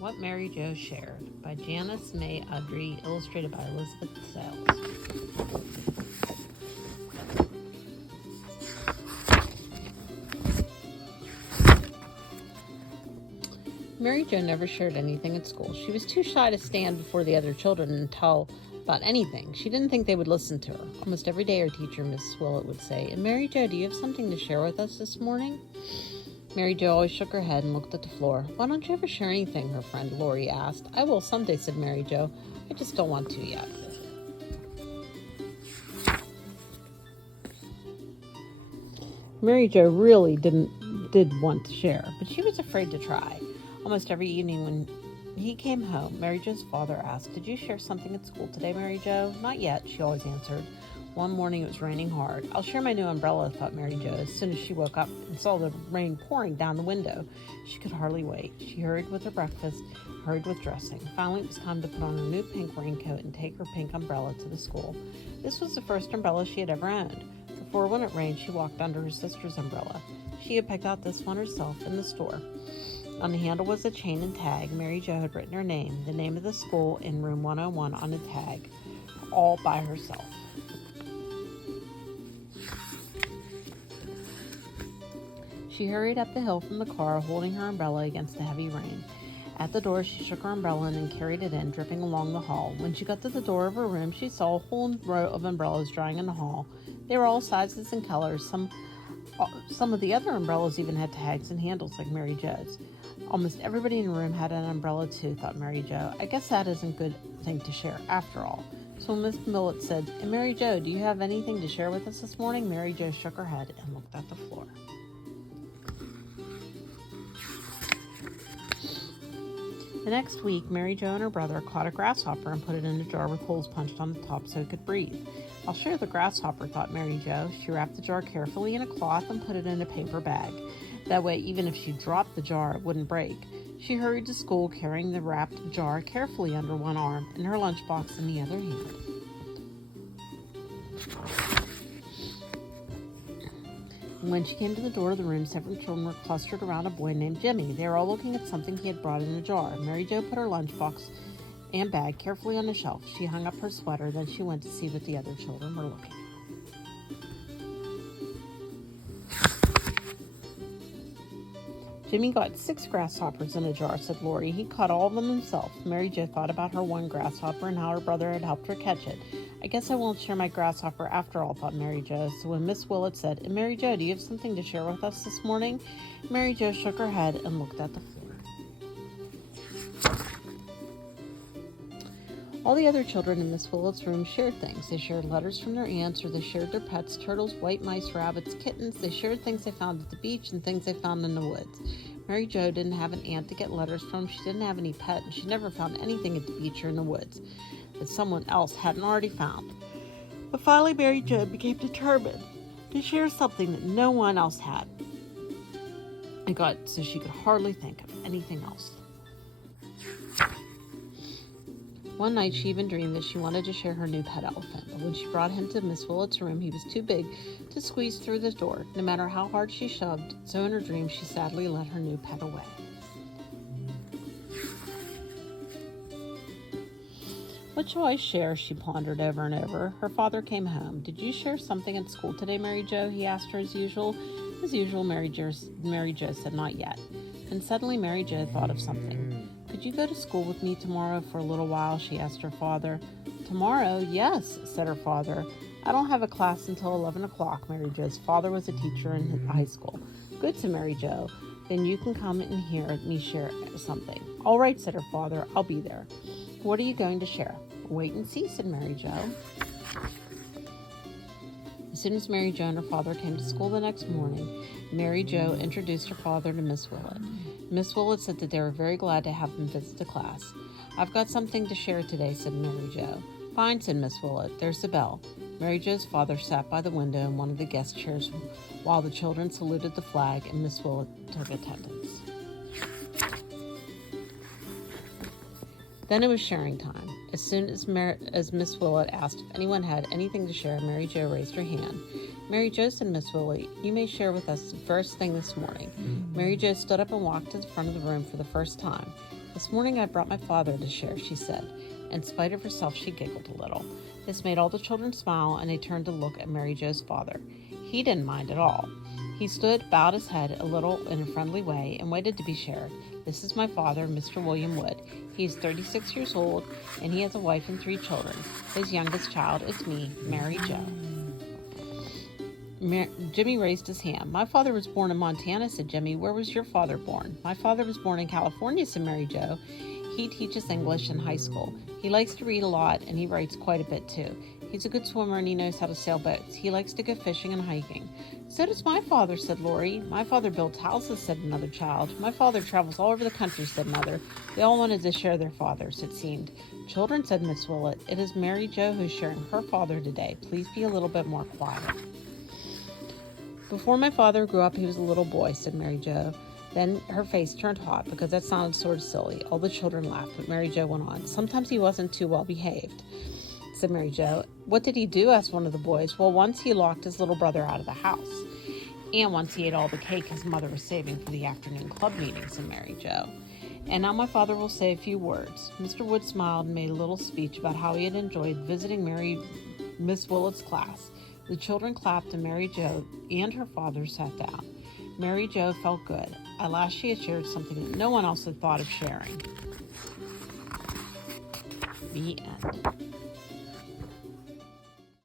What Mary Jo Shared by Janice May Udry, illustrated by Elizabeth Sales. Mary Jo never shared anything at school. She was too shy to stand before the other children and tell about anything. She didn't think they would listen to her. Almost every day her teacher, Miss Willett, would say, "And Mary Jo, do you have something to share with us this morning?" Mary Jo always shook her head and looked at the floor. "Why don't you ever share anything?" her friend Lori asked. "I will someday," said Mary Jo. "I just don't want to yet." Mary Jo really did want to share, but she was afraid to try. Almost every evening when he came home, Mary Jo's father asked, "Did you share something at school today, Mary Jo?" "Not yet," she always answered. One morning it was raining hard. "I'll share my new umbrella," thought Mary Jo, as soon as she woke up and saw the rain pouring down the window. She could hardly wait. She hurried with her breakfast, hurried with dressing. Finally, it was time to put on her new pink raincoat and take her pink umbrella to the school. This was the first umbrella she had ever owned. Before, when it rained, she walked under her sister's umbrella. She had picked out this one herself in the store. On the handle was a chain and tag. Mary Jo had written her name, the name of the school, in room 101 on the tag, all by herself. She hurried up the hill from the car, holding her umbrella against the heavy rain. At the door, she shook her umbrella and carried it in, dripping along the hall. When she got to the door of her room, she saw a whole row of umbrellas drying in the hall. They were all sizes and colors. Some of the other umbrellas even had tags and handles like Mary Jo's. Almost everybody in the room had an umbrella too, thought Mary Jo. I guess that isn't a good thing to share after all. So when Miss Willett said, "And Mary Jo, do you have anything to share with us this morning?" Mary Jo shook her head and looked at the floor. The next week, Mary Jo and her brother caught a grasshopper and put it in a jar with holes punched on the top so it could breathe. "I'll share the grasshopper," thought Mary Jo. She wrapped the jar carefully in a cloth and put it in a paper bag. That way, even if she dropped the jar, it wouldn't break. She hurried to school carrying the wrapped jar carefully under one arm and her lunchbox in the other hand. When she came to the door of the room, several children were clustered around a boy named Jimmy. They were all looking at something he had brought in a jar. Mary Jo put her lunchbox and bag carefully on the shelf. She hung up her sweater, then she went to see what the other children were looking. "Jimmy got 6 grasshoppers in a jar," said Lori. "He caught all of them himself." Mary Jo thought about her one grasshopper and how her brother had helped her catch it. "I guess I won't share my grasshopper after all," thought Mary Jo. So when Miss Willett said, "And Mary Jo, do you have something to share with us this morning?" Mary Jo shook her head and looked at the floor. All the other children in Miss Willett's room shared things. They shared letters from their aunts, or they shared their pets, turtles, white mice, rabbits, kittens. They shared things they found at the beach and things they found in the woods. Mary Jo didn't have an aunt to get letters from. She didn't have any pet, and she never found anything at the beach or in the woods that someone else hadn't already found. But finally, Mary Jo became determined to share something that no one else had. It got so she could hardly think of anything else. One night she even dreamed that she wanted to share her new pet elephant, but when she brought him to Miss Willett's room, he was too big to squeeze through the door. No matter how hard she shoved, so in her dream she sadly let her new pet away. "What shall I share?" she pondered over and over. Her father came home. "Did you share something at school today, Mary Jo?" he asked her as usual. As usual, Mary Jo said, "Not yet." And suddenly Mary Jo thought of something. "Could you go to school with me tomorrow for a little while?" she asked her father. "Tomorrow? Yes," said her father. "I don't have a class until 11 o'clock. Mary Jo's father was a teacher in high school. "Good," said Mary Jo. "Then you can come and hear me share something." "All right," said her father. "I'll be there." "What are you going to share?" "Wait and see," said Mary Jo. As soon as Mary Jo and her father came to school the next morning, Mary Jo introduced her father to Miss Willett. Miss Willett said that they were very glad to have them visit the class. "I've got something to share today," said Mary Jo. "Fine," said Miss Willett. "There's the bell." Mary Jo's father sat by the window in one of the guest chairs while the children saluted the flag and Miss Willett took attendance. Then it was sharing time. As soon as Miss Willett asked if anyone had anything to share, Mary Jo raised her hand. "Mary Jo," said Miss Willett, "you may share with us the first thing this morning." Mary Jo stood up and walked to the front of the room for the first time. This morning I brought my father to share, she said. In spite of herself, she giggled a little. This made all the children smile, and they turned to look at Mary Jo's father. He didn't mind at all. He stood, bowed his head a little in a friendly way, and waited to be shared. This is my father, Mr. William Wood. He is 36 years old, and he has a wife and 3 children. His youngest child is me, Mary Jo. Jimmy raised his hand. My father was born in Montana, said Jimmy. Where was your father born? My father was born in California, said Mary Jo. He teaches English in high school. He likes to read a lot, and he writes quite a bit too. He's a good swimmer, and he knows how to sail boats. He likes to go fishing and hiking. So does my father, said Lori. My father builds houses, said another child. My father travels all over the country, said another. They all wanted to share their fathers, it seemed. Children, said Miss Willett, it is Mary Jo who's sharing her father today. Please be a little bit more quiet. Before my father grew up, he was a little boy, said Mary Jo. Then her face turned hot because that sounded sort of silly. All the children laughed, but Mary Jo went on. Sometimes he wasn't too well behaved, said Mary Jo. What did he do? Asked one of the boys. Well, once he locked his little brother out of the house. And once he ate all the cake his mother was saving for the afternoon club meeting, said Mary Jo. And now my father will say a few words. Mr. Wood smiled and made a little speech about how he had enjoyed visiting Miss Willett's class. The children clapped and Mary Jo and her father sat down. Mary Jo felt good. At last she had shared something that no one else had thought of sharing. The end.